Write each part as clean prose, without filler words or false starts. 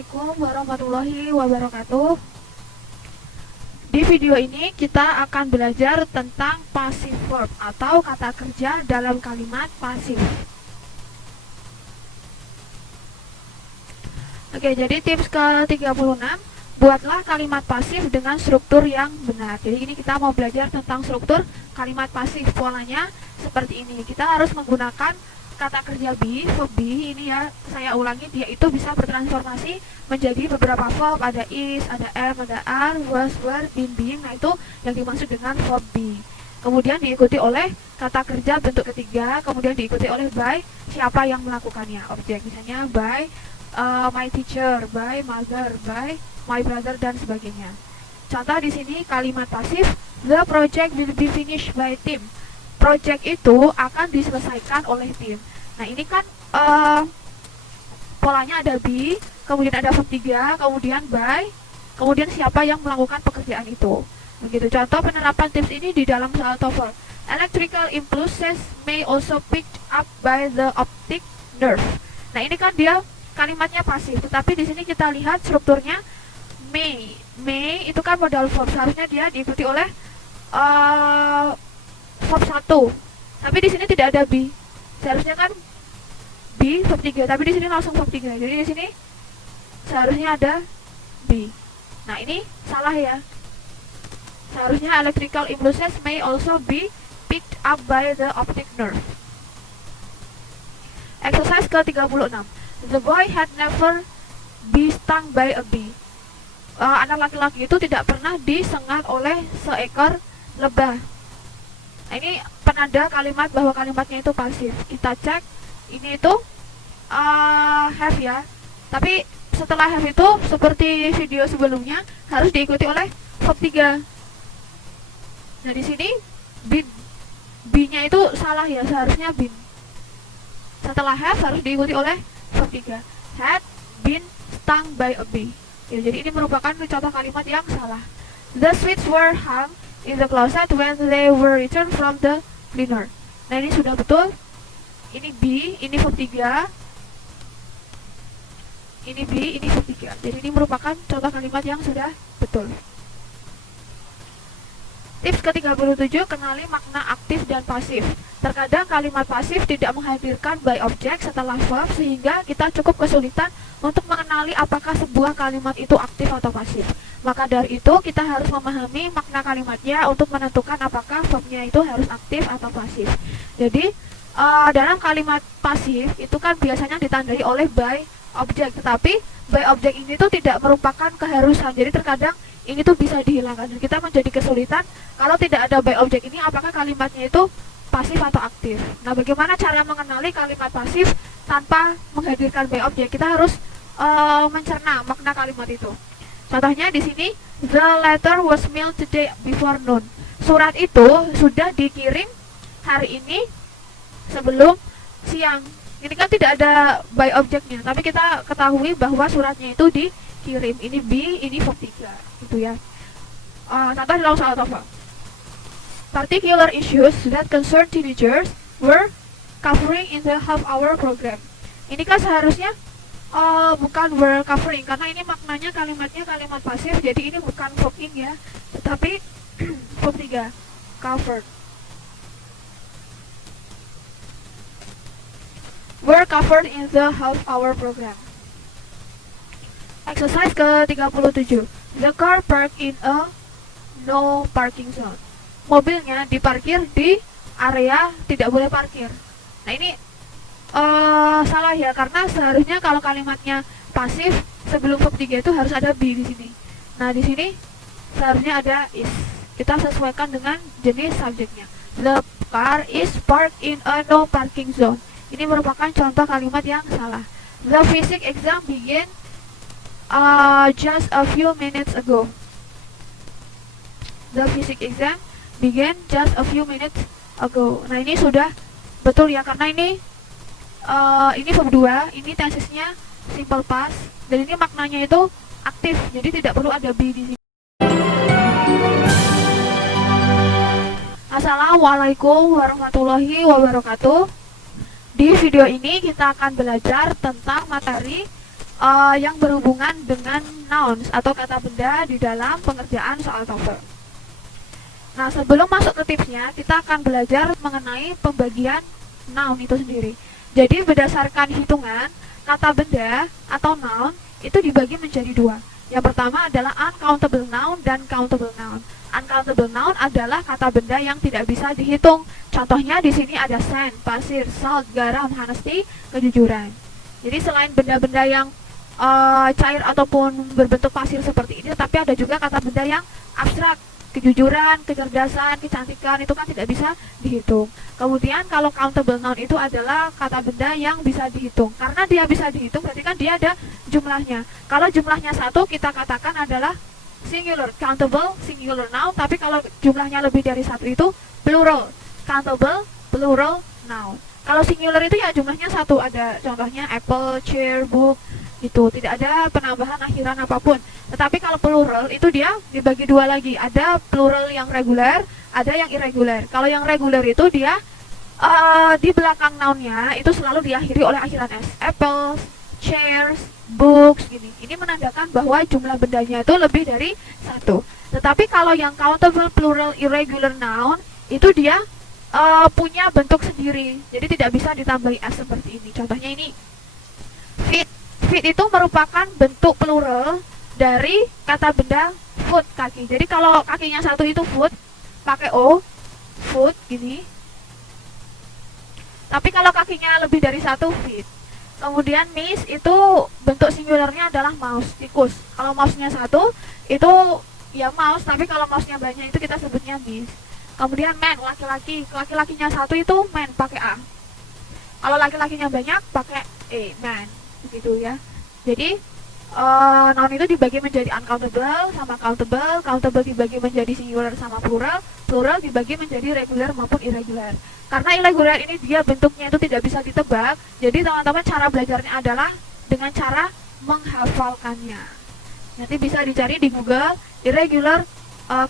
Assalamualaikum warahmatullahi wabarakatuh. Di video ini kita akan belajar tentang passive verb atau kata kerja dalam kalimat pasif. Oke, jadi tips ke-36, buatlah kalimat pasif dengan struktur yang benar. Jadi ini kita mau belajar tentang struktur kalimat pasif. Polanya seperti ini. Kita harus menggunakan kata kerja be, verb be ini ya, saya ulangi, dia itu bisa bertransformasi menjadi beberapa verb, ada is, ada am, ada are, was, were, been, being. Nah itu yang dimaksud dengan verb be. Kemudian diikuti oleh kata kerja bentuk ketiga, kemudian diikuti oleh by, siapa yang melakukannya, objek, misalnya by my teacher, by mother, by my brother, dan sebagainya. Contoh di sini kalimat pasif, the project will be finished by team. Project itu akan diselesaikan oleh tim. Nah ini kan polanya ada be, kemudian ada verb 3, kemudian by, kemudian siapa yang melakukan pekerjaan itu. Begitu. Contoh penerapan tips ini di dalam soal TOEFL. Electrical impulses may also picked up by the optic nerve. Nah ini kan dia kalimatnya pasif, tetapi di sini kita lihat strukturnya may. May itu kan modal verb, seharusnya dia diikuti oleh verb 1. Tapi di sini tidak ada be. Seharusnya kan be verb 3, tapi di sini langsung verb 3. Jadi di sini seharusnya ada be. Nah, ini salah ya. Seharusnya electrical impulses may also be picked up by the optic nerve. Exercise ke-36. The boy had never been stung by a bee. Anak laki-laki itu tidak pernah disengat oleh seekor lebah. Nah, ini penanda kalimat bahwa kalimatnya itu pasif. Kita cek, ini itu have ya. Tapi setelah have itu seperti video sebelumnya harus diikuti oleh verb 3. Nah di sini be-nya itu salah ya, seharusnya been. Setelah have harus diikuti oleh verb 3. Had been stung by a bee. Ya, jadi ini merupakan contoh kalimat yang salah. The sweets were hung in the closet when they were returned from the cleaner. Nah ini sudah betul. Ini be, ini verb 3. Ini be, ini verb 3. Jadi ini merupakan contoh kalimat yang sudah betul. Tips ke-37, kenali makna aktif dan pasif. Terkadang kalimat pasif tidak menghadirkan by object setelah verb sehingga kita cukup kesulitan untuk mengenali apakah sebuah kalimat itu aktif atau pasif. Maka dari itu kita harus memahami makna kalimatnya untuk menentukan apakah verbnya itu harus aktif atau pasif. Jadi dalam kalimat pasif itu kan biasanya ditandai oleh by object, tetapi by object ini tuh tidak merupakan keharusan. Jadi terkadang ini tuh bisa dihilangkan dan kita menjadi kesulitan kalau tidak ada by object ini apakah kalimatnya itu pasif atau aktif. Nah, bagaimana cara mengenali kalimat pasif tanpa menghadirkan by object? Kita harus mencerna makna kalimat itu. Contohnya di sini, the letter was mailed today before noon. Surat itu sudah dikirim hari ini sebelum siang. Ini kan tidak ada by objectnya, tapi kita ketahui bahwa suratnya itu dikirim. Ini be, ini verb 3, gitu ya. Contoh dalam soal TOEFL. Particular issues that concern teenagers were covering in the half-hour program. Ini kan seharusnya bukan were covering, karena ini maknanya kalimatnya kalimat pasif, jadi ini bukan verb in ya, tetapi verb 3, covered. Were covered in the half-hour program. Exercise ke-37. The car parked in a no parking zone. Mobilnya diparkir di area tidak boleh parkir. Nah ini salah ya, karena seharusnya kalau kalimatnya pasif sebelum verb 3 itu harus ada be di sini. Nah di sini seharusnya ada is. Kita sesuaikan dengan jenis subjeknya. The car is parked in a no parking zone. Ini merupakan contoh kalimat yang salah. The physics exam began just a few minutes ago. The physics exam began just a few minutes ago. Nah ini sudah betul ya, karena ini verb 2, ini tesisnya simple past, dan ini maknanya itu aktif, jadi tidak perlu ada be di sini. Assalamualaikum warahmatullahi wabarakatuh. Di video ini kita akan belajar tentang materi yang berhubungan dengan nouns atau kata benda di dalam pengerjaan soal TOEFL. Nah, sebelum masuk ke tipsnya, kita akan belajar mengenai pembagian noun itu sendiri. Jadi berdasarkan hitungan, kata benda atau noun itu dibagi menjadi dua. Yang pertama adalah uncountable noun dan countable noun. Uncountable noun adalah kata benda yang tidak bisa dihitung. Contohnya di sini ada sand, pasir, salt, garam, honesty, kejujuran. Jadi selain benda-benda yang cair ataupun berbentuk pasir seperti ini, tapi ada juga kata benda yang abstrak, kejujuran, kecerdasan, kecantikan, itu kan tidak bisa dihitung. Kemudian kalau countable noun itu adalah kata benda yang bisa dihitung. Karena dia bisa dihitung berarti kan dia ada jumlahnya. Kalau jumlahnya satu, kita katakan adalah singular, countable, singular noun. Tapi kalau jumlahnya lebih dari satu itu plural, countable, plural noun. Kalau singular itu ya jumlahnya satu, ada contohnya apple, chair, book, itu tidak ada penambahan akhiran apapun. Tetapi kalau plural itu dia dibagi dua lagi, ada plural yang reguler, ada yang irregular. Kalau yang reguler itu dia di belakang nounnya itu selalu diakhiri oleh akhiran s, apples, chairs, books, gini. Ini menandakan bahwa jumlah bendanya itu lebih dari satu. Tetapi kalau yang countable plural irregular noun itu dia punya bentuk sendiri, jadi tidak bisa ditambahi s seperti ini. Contohnya ini feet. Feet itu merupakan bentuk plural dari kata benda foot, kaki. Jadi kalau kakinya satu itu foot, pakai o, foot, gini. Tapi kalau kakinya lebih dari satu, feet. Kemudian mice itu bentuk singularnya adalah mouse, tikus. Kalau mouse-nya satu, itu ya mouse, tapi kalau mouse-nya banyak itu kita sebutnya mice. Kemudian man, laki-laki. Laki-lakinya satu itu man, pakai a. Kalau laki-lakinya banyak, pakai e, man. Begitu ya. Jadi noun itu dibagi menjadi uncountable sama countable, countable dibagi menjadi singular sama plural, plural dibagi menjadi regular maupun irregular. Karena irregular ini dia bentuknya itu tidak bisa ditebak, jadi teman-teman cara belajarnya adalah dengan cara menghafalkannya. Nanti bisa dicari di Google irregular,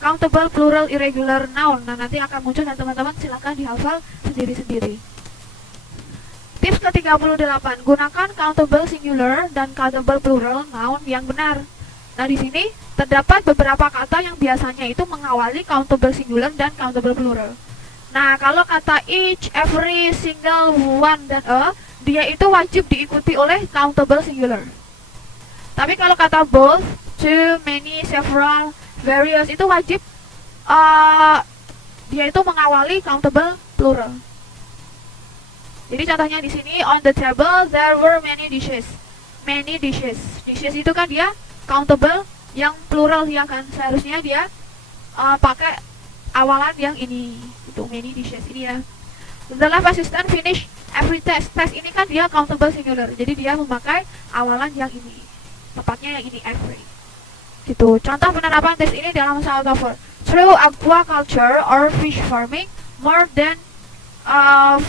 countable, plural, irregular noun. Nah, nanti akan muncul dan teman-teman silakan dihafal sendiri-sendiri. Tips ke-38, gunakan countable singular dan countable plural noun yang benar. Nah, di sini terdapat beberapa kata yang biasanya itu mengawali countable singular dan countable plural. Nah, kalau kata each, every, single, one, dan a, dia itu wajib diikuti oleh countable singular. Tapi kalau kata both, two, many, several, various, itu wajib dia itu mengawali countable plural. Jadi contohnya di sini, on the table there were many dishes. Many dishes. Dishes itu kan dia countable yang plural ya kan. Seharusnya dia pakai awalan yang ini. Itu many dishes ini ya. The lab assistant finish every test. Test ini kan dia countable singular. Jadi dia memakai awalan yang ini. Tepatnya yang ini every. Gitu. Contoh penerapan tes ini dalam soal TOEFL. Through aquaculture or fish farming, more than 500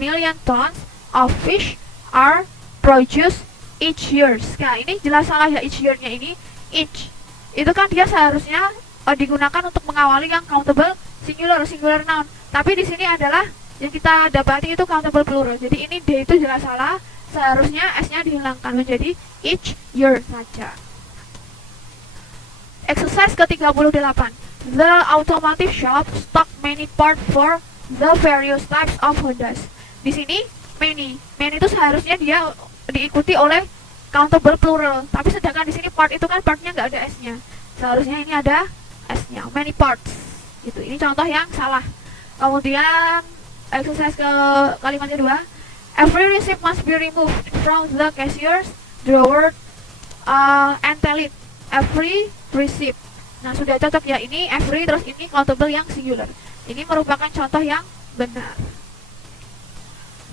million tons of fish are produced each year. Nah, ini jelas salah ya each year-nya ini. Each. Itu kan dia seharusnya digunakan untuk mengawali yang countable singular noun. Tapi di sini adalah yang kita dapati itu countable plural. Jadi ini D itu jelas salah. Seharusnya S-nya dihilangkan menjadi each year saja. Exercise ke-38. The automotive shop stock many parts for the various types of Hondas. Di sini many itu seharusnya dia diikuti oleh countable plural. Tapi sedangkan di sini part itu kan partnya nggak ada s-nya. Seharusnya ini ada s-nya. Many parts. Gitu. Ini contoh yang salah. Kemudian exercise ke kalimat kedua. Every receipt must be removed from the cashier's drawer and tell it. Every receipt. Nah, sudah cocok ya, ini every terus ini countable yang singular. Ini merupakan contoh yang benar.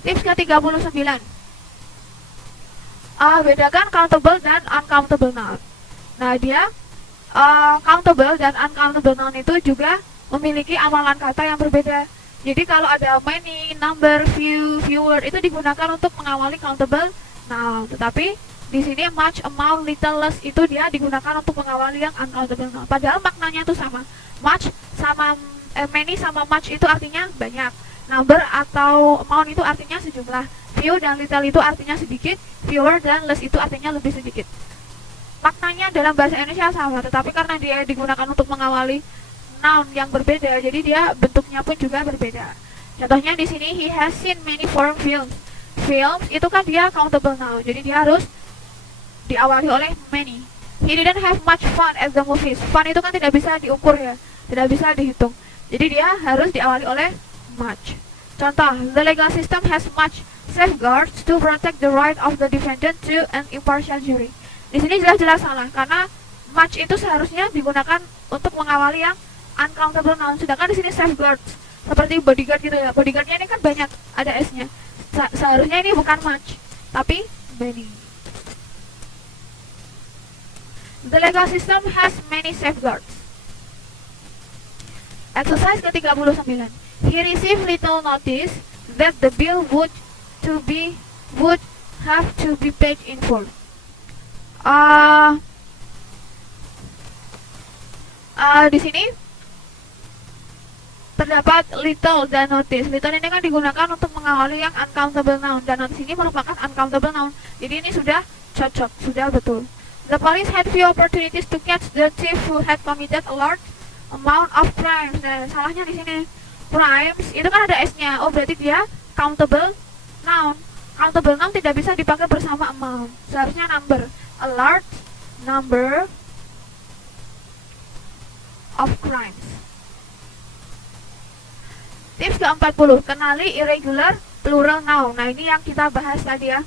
Tips ke-39. Bedakan countable dan uncountable noun. Nah, dia countable dan uncountable noun itu juga memiliki amalan kata yang berbeda. Jadi kalau ada many, number, few, fewer itu digunakan untuk mengawali countable noun. Tetapi di sini much, amount, little, less itu dia digunakan untuk mengawali yang uncountable noun. Padahal maknanya itu sama. Much sama many sama much itu artinya banyak. Number atau amount itu artinya sejumlah. Few dan little itu artinya sedikit. Fewer dan less itu artinya lebih sedikit. Maknanya dalam bahasa Indonesia sama, tetapi karena dia digunakan untuk mengawali noun yang berbeda, jadi dia bentuknya pun juga berbeda. Contohnya di sini, he has seen many foreign films. Films itu kan dia countable noun, jadi dia harus diawali oleh many. He didn't have much fun at the movies. Fun itu kan tidak bisa diukur ya, tidak bisa dihitung. Jadi dia harus diawali oleh much. Contoh, the legal system has much safeguards to protect the right of the defendant to an impartial jury. Di sini jelas-jelas salah karena much itu seharusnya digunakan untuk mengawali yang uncountable noun, sedangkan di sini safeguards seperti bodyguard gitu ya. Bodyguardnya ini kan banyak, ada s-nya. Seharusnya ini bukan much, tapi many. The legal system has many safeguards. Exercise ke-39. He received little notice that the bill would have to be paid in full. Di sini terdapat little dan notice. Little ini kan digunakan untuk mengawali yang uncountable noun, dan notice ini merupakan uncountable noun. Jadi ini sudah cocok, sudah betul. The police had few opportunities to catch the thief who had committed a large amount of crimes. Nah, salahnya di sini. Crimes itu kan ada s-nya. Oh, berarti dia countable noun. Countable noun tidak bisa dipakai bersama amount. Seharusnya number. A large number of crimes. Tips ke-40, kenali irregular plural noun. Nah, ini yang kita bahas tadi ya.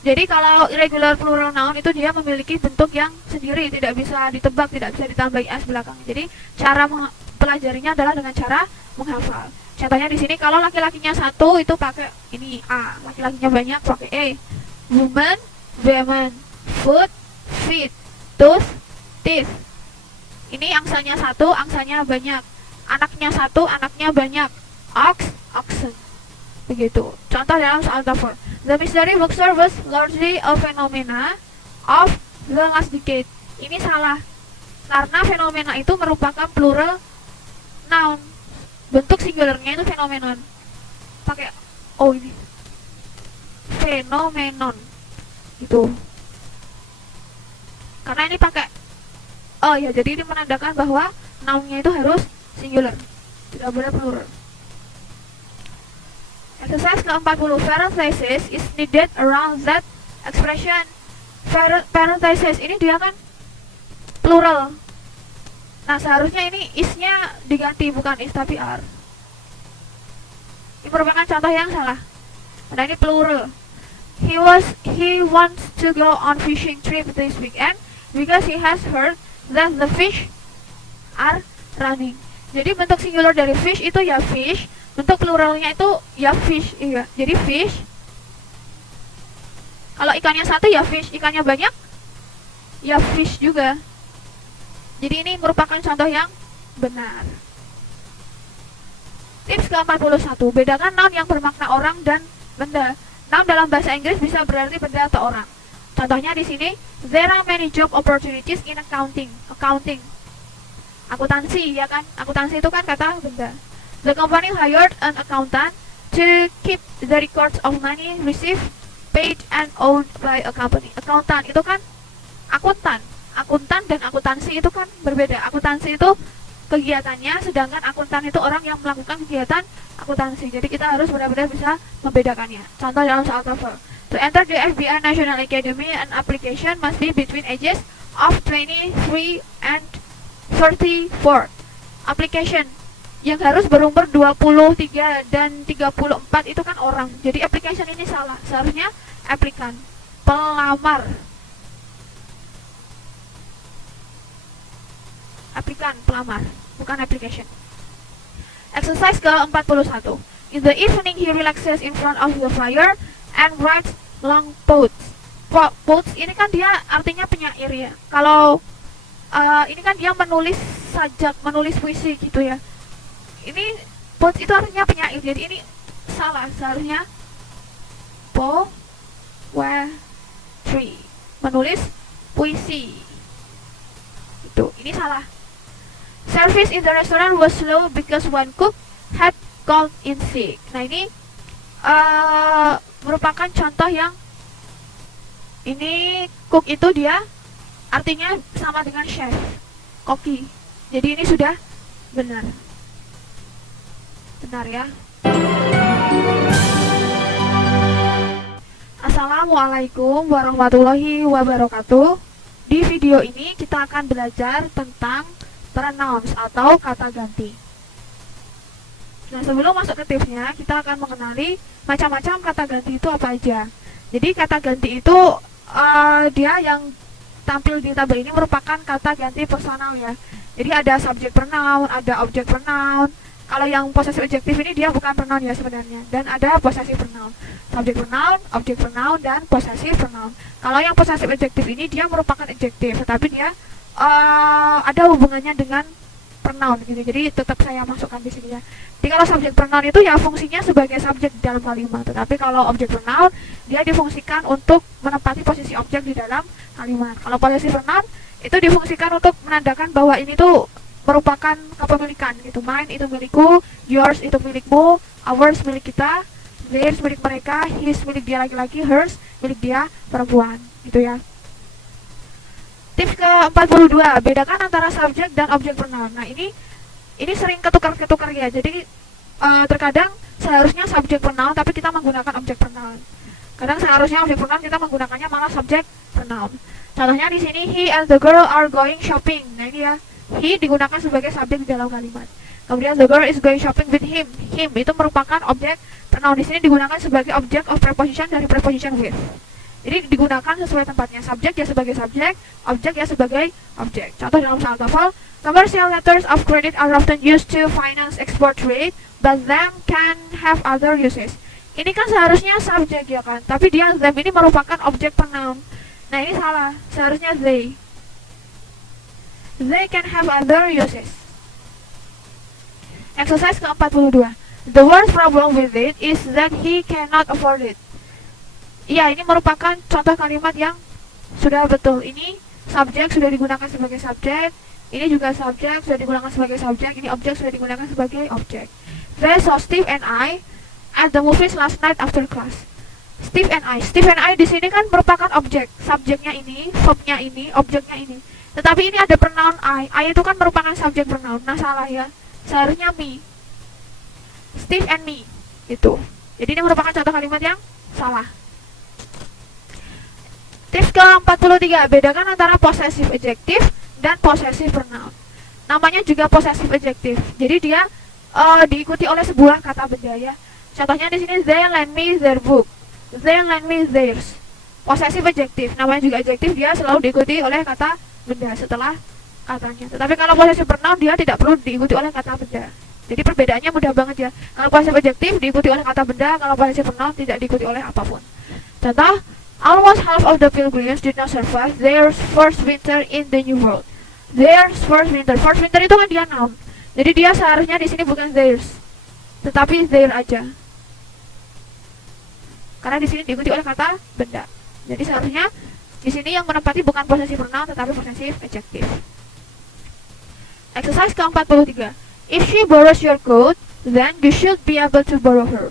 Jadi kalau irregular plural noun itu dia memiliki bentuk yang sendiri, tidak bisa ditebak, tidak bisa ditambahi s belakang. Jadi cara mempelajarinya adalah dengan cara menghafal. Contohnya di sini kalau laki-lakinya satu itu pakai ini a, laki-lakinya banyak pakai e. Woman, women, foot, feet, tooth, teeth. Ini angsanya satu, angsanya banyak. Anaknya satu, anaknya banyak. Ox, oxen. Begitu. Contoh dalam soal TOEFL. The mystery bookstore was largely a phenomena of the last decade. Ini salah. Karena fenomena itu merupakan plural noun. Bentuk singularnya itu phenomenon. Pakai o ini. Phenomenon. Itu. Karena ini pakai oh ya, jadi ini menandakan bahwa nounnya itu harus singular. Tidak boleh plural. Exercise ke-40, parenthesis is needed around that expression. Parenthesis ini dia kan plural. Nah, seharusnya ini is-nya diganti, bukan is tapi are. Ini merupakan contoh yang salah. Nah, ini plural. He wants to go on fishing trip this weekend because he has heard that the fish are running. Jadi bentuk singular dari fish itu ya fish, bentuk pluralnya itu ya fish, iya. Jadi fish. Kalau ikannya satu ya fish, ikannya banyak ya fish juga. Jadi ini merupakan contoh yang benar. Tips ke-41, bedakan noun yang bermakna orang dan benda. Noun dalam bahasa Inggris bisa berarti benda atau orang. Contohnya di sini, there are many job opportunities in accounting. Accounting. Akuntansi, ya kan? Akuntansi itu kan kata benda. The company hired an accountant to keep the records of money received, paid, and owned by a company. Accountant itu kan akuntan. Akuntan dan akuntansi itu kan berbeda. Akuntansi itu kegiatannya, sedangkan akuntan itu orang yang melakukan kegiatan akuntansi. Jadi kita harus benar-benar bisa membedakannya. Contoh dalam soal TOEFL. To enter the FBI National Academy, an application must be between ages of 23 and 34. Application yang harus berumur 23 dan 34 itu kan orang. Jadi application ini salah. Seharusnya applicant, pelamar. Applicant, pelamar, bukan application. Exercise ke-41. In the evening he relaxes in front of the fire and writes long poets. Poets ini kan dia artinya penyair ya. Kalau ini kan dia menulis sajak, menulis puisi gitu ya. Ini poets itu artinya penyair, jadi ini salah. Seharusnya poetry, menulis puisi. Itu, ini salah. Service in the restaurant was slow because one cook had called in sick. Nah, ini merupakan contoh yang ini cook itu dia artinya sama dengan chef, koki. Jadi ini sudah benar. Benar ya. Assalamualaikum warahmatullahi wabarakatuh. Di video ini kita akan belajar tentang pronouns atau kata ganti. Nah, sebelum masuk ke tipsnya, kita akan mengenali macam-macam kata ganti itu apa aja. Jadi kata ganti itu dia yang tampil di tabel ini merupakan kata ganti personal ya. Jadi ada subject pronoun, ada object pronoun. Kalau yang possessive adjective ini dia bukan pronoun ya sebenarnya. Dan ada possessive pronoun, subject pronoun, object pronoun, dan possessive pronoun. Kalau yang possessive adjective ini dia merupakan adjective, tetapi dia ada hubungannya dengan pronoun gitu. Jadi tetap saya masukkan di sini ya. Jadi kalau subject pronoun itu ya fungsinya sebagai subjek di dalam kalimat. Tetapi kalau object pronoun dia difungsikan untuk menempati posisi objek di dalam kalimat. Kalau possessive pronoun itu difungsikan untuk menandakan bahwa ini tuh merupakan kepemilikan gitu. Mine itu milikku, yours itu milikmu, ours milik kita, theirs milik mereka, his milik dia laki-laki, hers milik dia perempuan gitu ya. Tips ke-42, bedakan antara subjek dan objek pronoun. Nah, ini sering ketukar-ketukar ya. Jadi terkadang seharusnya subjek pronoun tapi kita menggunakan objek pronoun. Kadang seharusnya objek pronoun kita menggunakannya malah subjek pronoun. Contohnya di sini, he and the girl are going shopping. Nah, ini ya. He digunakan sebagai subjek di dalam kalimat. Kemudian the girl is going shopping with him. Him itu merupakan objek pronoun. Di sini digunakan sebagai object of preposition dari preposition with. Jadi digunakan sesuai tempatnya. Subjek ya sebagai subjek, objek ya sebagai objek. Contoh dalam soal TOEFL, commercial letters of credit are often used to finance export trade, but them can have other uses. Ini kan seharusnya subjek ya kan, tapi dia them ini merupakan objek pronoun. Nah, ini salah. Seharusnya they. They can have other uses. Exercise ke-42. The worst problem with it is that he cannot afford it. Iya, ini merupakan contoh kalimat yang sudah betul. Ini subjek sudah digunakan sebagai subjek. Ini juga subjek sudah digunakan sebagai subjek. Ini objek sudah digunakan sebagai objek. They saw Steve and I at the movies last night after class. Steve and I. Steve and I di sini kan merupakan objek. Subjeknya ini, verbnya ini, objeknya ini. Tetapi ini ada pronoun I. I itu kan merupakan subjek pronoun. Nah, salah ya. Seharusnya me. Steve and me. Itu. Jadi ini merupakan contoh kalimat yang salah. Tips ke-43. Bedakan antara possessive adjective dan possessive pronoun. Namanya juga possessive adjective. Jadi dia diikuti oleh sebuah kata benda ya. Contohnya di sini, they lend me their book. They lend me theirs. Possessive adjective. Namanya juga adjective, dia selalu diikuti oleh kata benda setelah katanya. Tetapi kalau possessive pronoun dia tidak perlu diikuti oleh kata benda. Jadi perbedaannya mudah banget ya. Kalau possessive adjective diikuti oleh kata benda, kalau possessive pronoun tidak diikuti oleh apapun. Contoh, almost half of the pilgrims did not survive their first winter in the new world. Their first winter. First winter itu kan dia noun. Jadi dia seharusnya di sini bukan theirs, tetapi their aja. Karena di sini diikuti oleh kata benda. Jadi seharusnya di sini yang menempati bukan possessive pronoun tetapi possessive adjective. Exercise ke-43. If she borrows your coat, then you should be able to borrow her.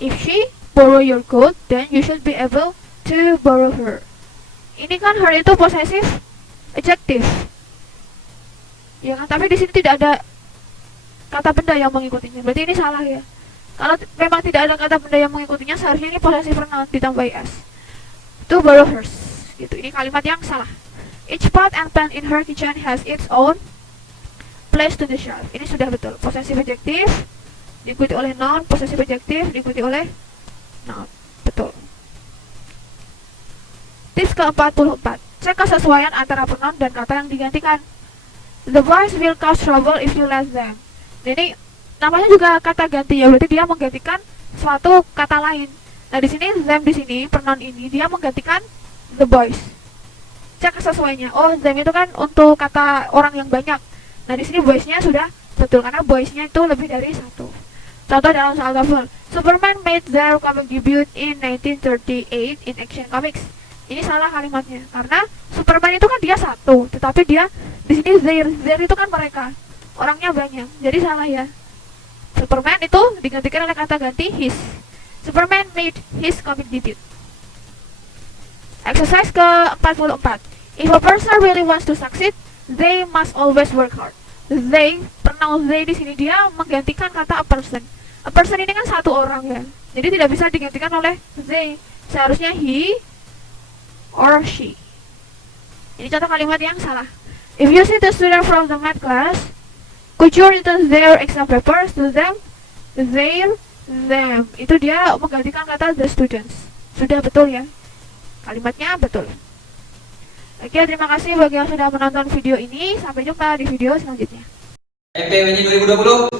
If she borrow your coat, then you should be able to borrow her. Ini kan her itu possessive adjective. Ya kan, tapi di sini tidak ada kata benda yang mengikutinya. Berarti ini salah ya. Kalau memang tidak ada kata benda yang mengikutinya, seharusnya ini possessive pronoun ditambah s. To borrow hers. Gitu. Ini kalimat yang salah. Each pot and pan in her kitchen has its own place to the shelf. Ini sudah betul. Possessive adjective diikuti oleh noun, possessive adjective diikuti oleh noun. Betul. Tips ke-44. Cek kesesuaian antara pronoun dan kata yang digantikan. The boys will cause trouble if you let them. Jadi namanya juga kata ganti ya, berarti dia menggantikan suatu kata lain. Nah, di sini them di sini pronoun ini dia menggantikan the boys. Cek kesesuaiannya. Oh, them itu kan untuk kata orang yang banyak. Nah, di sini boys-nya sudah betul karena boys-nya itu lebih dari satu. Contoh dalam soal TOEFL, Superman made their comic debut in 1938 in Action Comics. Ini salah kalimatnya karena Superman itu kan dia satu, tetapi dia di sini their itu kan mereka, orangnya banyak. Jadi salah ya. Superman itu digantikan oleh kata ganti his. Superman made his comic debut. Exercise ke-44. If a person really wants to succeed, they must always work hard. They, pronoun they di sini dia menggantikan kata a person. A person ini kan satu orang ya. Jadi tidak bisa digantikan oleh they. Seharusnya he or she. Ini contoh kalimat yang salah. If you see the student from the math class, could you return their exam papers to them? Their, them. Itu dia menggantikan kata the students. Sudah betul ya? Kalimatnya betul. Oke, terima kasih bagi yang sudah menonton video ini. Sampai jumpa di video selanjutnya. MPWNY 2020.